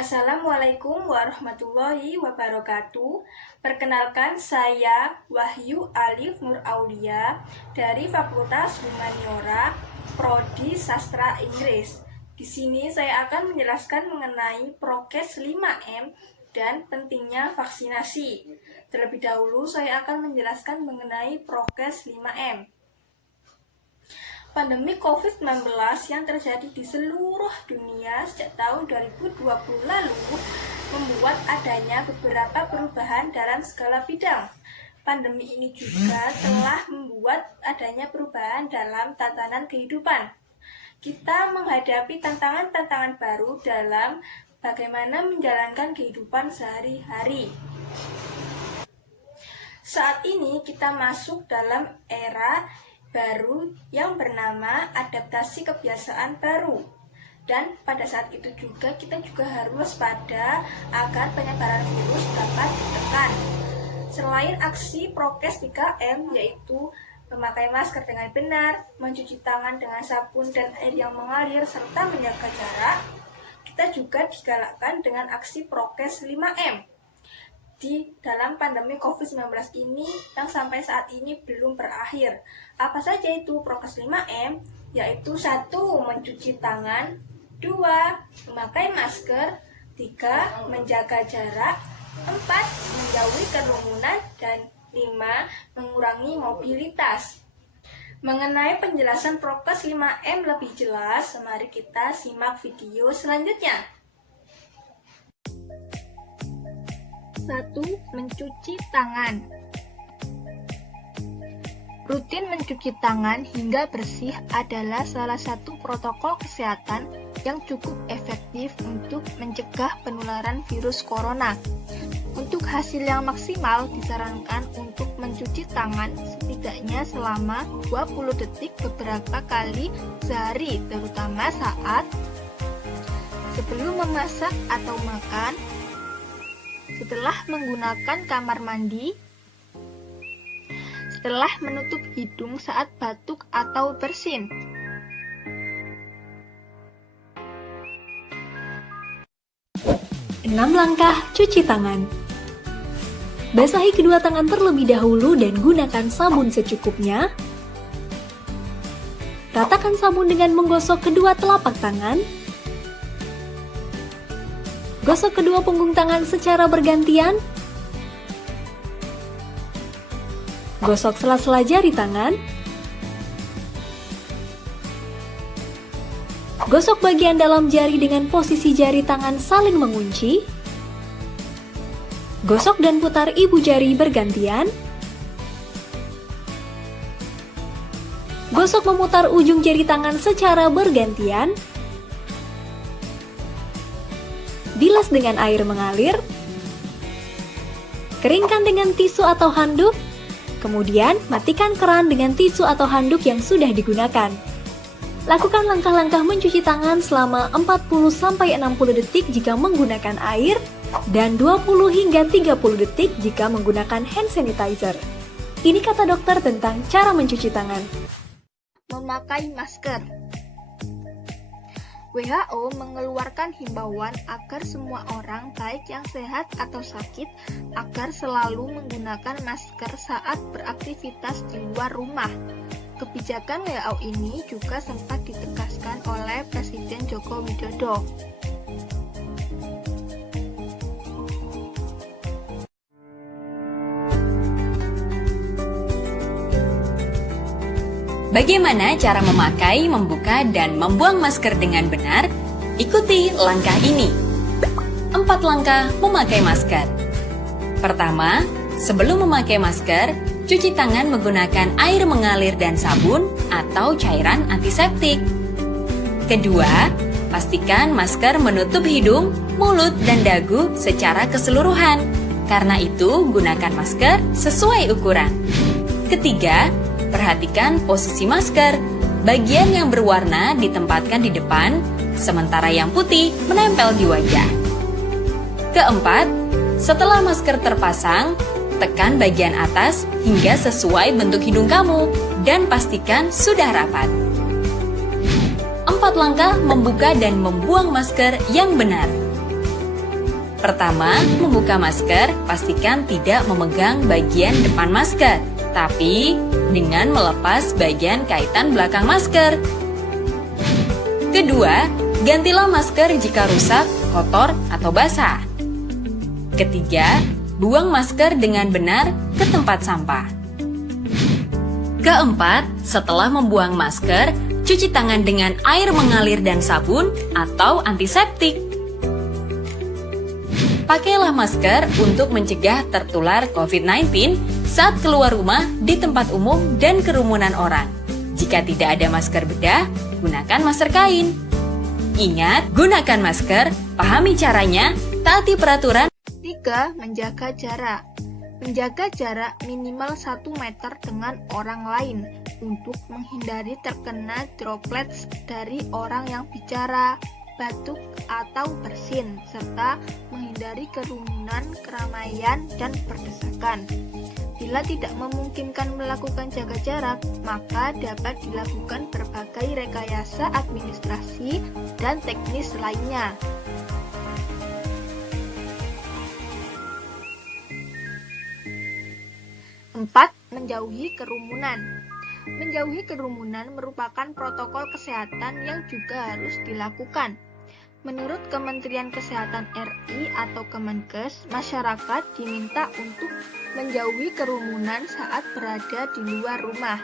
Assalamualaikum warahmatullahi wabarakatuh. Perkenalkan, saya Wahyu Alif Nur Aulia dari Fakultas Humaniora, Prodi Sastra Inggris. Di sini saya akan menjelaskan mengenai prokes 5M dan pentingnya vaksinasi. Terlebih dahulu saya akan menjelaskan mengenai prokes 5M. Pandemi COVID-19 yang terjadi di seluruh dunia sejak tahun 2020 lalu membuat adanya beberapa perubahan dalam segala bidang. Pandemi ini juga telah membuat adanya perubahan dalam tatanan kehidupan. Kita menghadapi tantangan-tantangan baru dalam bagaimana menjalankan kehidupan sehari-hari. Saat ini kita masuk dalam era baru yang bernama adaptasi kebiasaan baru. Dan pada saat itu juga kita harus waspada agar penyebaran virus dapat ditekan. Selain aksi prokes 3M, yaitu memakai masker dengan benar, mencuci tangan dengan sabun dan air yang mengalir, serta menjaga jarak, kita juga digalakkan dengan aksi prokes 5M. Di dalam pandemi COVID-19 ini yang sampai saat ini belum berakhir. Apa saja itu prokes 5M? Yaitu 1. Mencuci tangan, 2. Memakai masker, 3. Menjaga jarak, 4. Menjauhi kerumunan, dan 5. Mengurangi mobilitas. Mengenai penjelasan prokes 5M lebih jelas, mari kita simak video selanjutnya. 1. Mencuci tangan. Rutin mencuci tangan hingga bersih adalah salah satu protokol kesehatan yang cukup efektif untuk mencegah penularan virus corona. Untuk hasil yang maksimal, disarankan untuk mencuci tangan setidaknya selama 20 detik beberapa kali sehari, terutama saat sebelum memasak atau makan, setelah menggunakan kamar mandi, setelah menutup hidung saat batuk atau bersin. Enam langkah cuci tangan. Basahi kedua tangan terlebih dahulu dan gunakan sabun secukupnya. Ratakan sabun dengan menggosok kedua telapak tangan. Gosok kedua punggung tangan secara bergantian. Gosok sela-sela jari tangan. Gosok bagian dalam jari dengan posisi jari tangan saling mengunci. Gosok dan putar ibu jari bergantian. Gosok memutar ujung jari tangan secara bergantian. Bilas dengan air mengalir. Keringkan dengan tisu atau handuk. Kemudian, matikan keran dengan tisu atau handuk yang sudah digunakan. Lakukan langkah-langkah mencuci tangan selama 40-60 detik jika menggunakan air dan 20 hingga 30 detik jika menggunakan hand sanitizer. Ini kata dokter tentang cara mencuci tangan. Memakai masker. WHO mengeluarkan himbauan agar semua orang, baik yang sehat atau sakit, agar selalu menggunakan masker saat beraktivitas di luar rumah. Kebijakan WHO ini juga sempat ditegaskan oleh Presiden Joko Widodo. Bagaimana cara memakai, membuka, dan membuang masker dengan benar? Ikuti langkah ini. 4 langkah memakai masker. Pertama, sebelum memakai masker, cuci tangan menggunakan air mengalir dan sabun atau cairan antiseptik. Kedua, pastikan masker menutup hidung, mulut, dan dagu secara keseluruhan. Karena itu, gunakan masker sesuai ukuran. Ketiga, perhatikan posisi masker. Bagian yang berwarna ditempatkan di depan, sementara yang putih menempel di wajah. Keempat, setelah masker terpasang, tekan bagian atas hingga sesuai bentuk hidung kamu dan pastikan sudah rapat. 4 langkah membuka dan membuang masker yang benar. Pertama, membuka masker, pastikan tidak memegang bagian depan masker, tapi dengan melepas bagian kaitan belakang masker. Kedua, gantilah masker jika rusak, kotor, atau basah. Ketiga, buang masker dengan benar ke tempat sampah. Keempat, setelah membuang masker, cuci tangan dengan air mengalir dan sabun atau antiseptik. Pakailah masker untuk mencegah tertular COVID-19 saat keluar rumah di tempat umum dan kerumunan orang. Jika tidak ada masker bedah, gunakan masker kain. Ingat, gunakan masker, pahami caranya, taati peraturan. 3. Menjaga jarak. Menjaga jarak minimal 1 meter dengan orang lain untuk menghindari terkena droplets dari orang yang bicara, batuk, atau bersin, serta menghindari kerumunan, keramaian, dan berdesakan. Bila tidak memungkinkan melakukan jaga jarak, maka dapat dilakukan berbagai rekayasa administrasi dan teknis lainnya. 4. Menjauhi kerumunan. Menjauhi kerumunan merupakan protokol kesehatan yang juga harus dilakukan. Menurut Kementerian Kesehatan RI atau Kemenkes, masyarakat diminta untuk menjauhi kerumunan saat berada di luar rumah.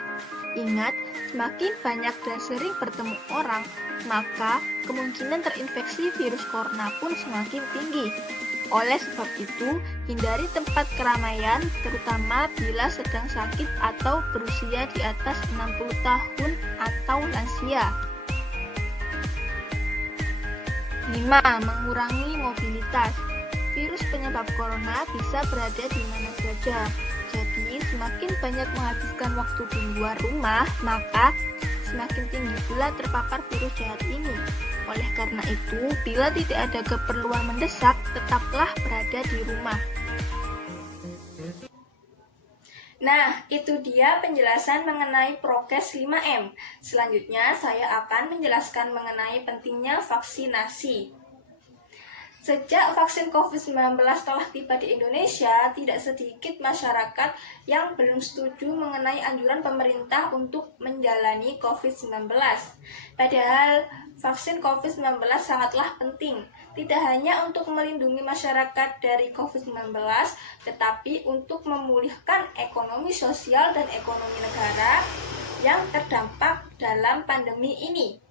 Ingat, semakin banyak dan sering bertemu orang, maka kemungkinan terinfeksi virus corona pun semakin tinggi. Oleh sebab itu, hindari tempat keramaian, terutama bila sedang sakit atau berusia di atas 60 tahun atau lansia. 5. Mengurangi mobilitas. Virus penyebab corona bisa berada di mana saja. Jadi, semakin banyak menghabiskan waktu di luar rumah, maka semakin tinggi pula terpapar virus jahat ini. Oleh karena itu, bila tidak ada keperluan mendesak, tetaplah berada di rumah. Nah, itu dia penjelasan mengenai prokes 5M. Selanjutnya, saya akan menjelaskan mengenai pentingnya vaksinasi. Sejak vaksin COVID-19 telah tiba di Indonesia, tidak sedikit masyarakat yang belum setuju mengenai anjuran pemerintah untuk menjalani COVID-19. Padahal, vaksin COVID-19 sangatlah penting, tidak hanya untuk melindungi masyarakat dari COVID-19, tetapi untuk memulihkan ekonomi sosial dan ekonomi negara yang terdampak dalam pandemi ini.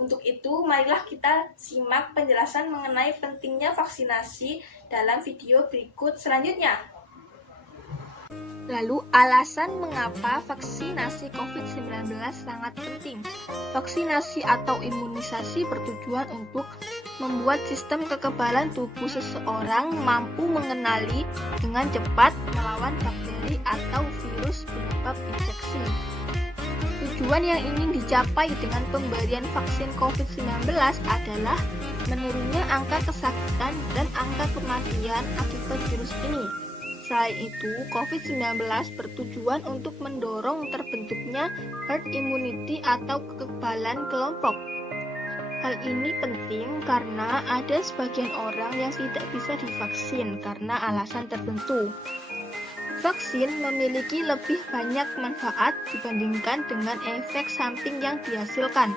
Untuk itu, marilah kita simak penjelasan mengenai pentingnya vaksinasi dalam video berikut selanjutnya. Lalu, alasan mengapa vaksinasi COVID-19 sangat penting. Vaksinasi atau imunisasi bertujuan untuk membuat sistem kekebalan tubuh seseorang mampu mengenali dengan cepat melawan bakteri atau virus penyebab infeksi. Tujuan yang ingin dicapai dengan pemberian vaksin COVID-19 adalah menurunnya angka kesakitan dan angka kematian akibat virus ini. Selain itu, COVID-19 bertujuan untuk mendorong terbentuknya herd immunity atau kekebalan kelompok. Hal ini penting karena ada sebagian orang yang tidak bisa divaksin karena alasan tertentu. Vaksin memiliki lebih banyak manfaat dibandingkan dengan efek samping yang dihasilkan.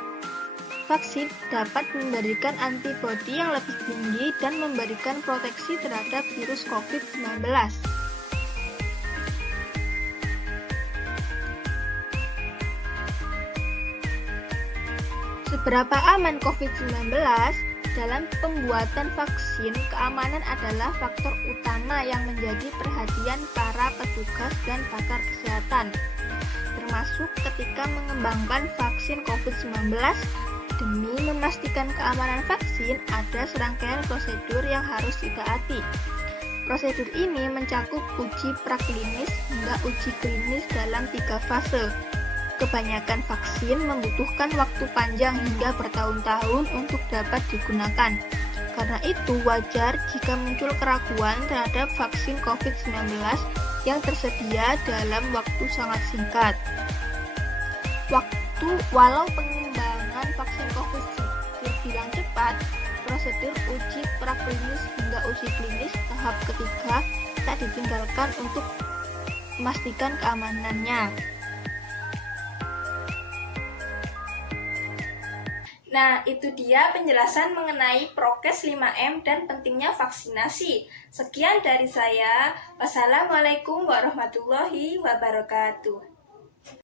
Vaksin dapat memberikan antibodi yang lebih tinggi dan memberikan proteksi terhadap virus COVID-19. Seberapa aman COVID-19? Dalam pembuatan vaksin, keamanan adalah faktor utama yang menjadi perhatian para petugas dan pakar kesehatan, termasuk ketika mengembangkan vaksin COVID-19. Demi memastikan keamanan vaksin, ada serangkaian prosedur yang harus ditaati. Prosedur ini mencakup uji praklinis hingga uji klinis dalam 3 fase. Kebanyakan vaksin membutuhkan waktu panjang hingga bertahun-tahun untuk dapat digunakan. Karena itu, wajar jika muncul keraguan terhadap vaksin COVID-19 yang tersedia dalam waktu sangat singkat. Walau pengembangan vaksin COVID terbilang cepat, prosedur uji praklinis hingga uji uji klinis tahap ketiga tak ditinggalkan untuk memastikan keamanannya. Nah, itu dia penjelasan mengenai prokes 5M dan pentingnya vaksinasi. Sekian dari saya. Wassalamualaikum warahmatullahi wabarakatuh.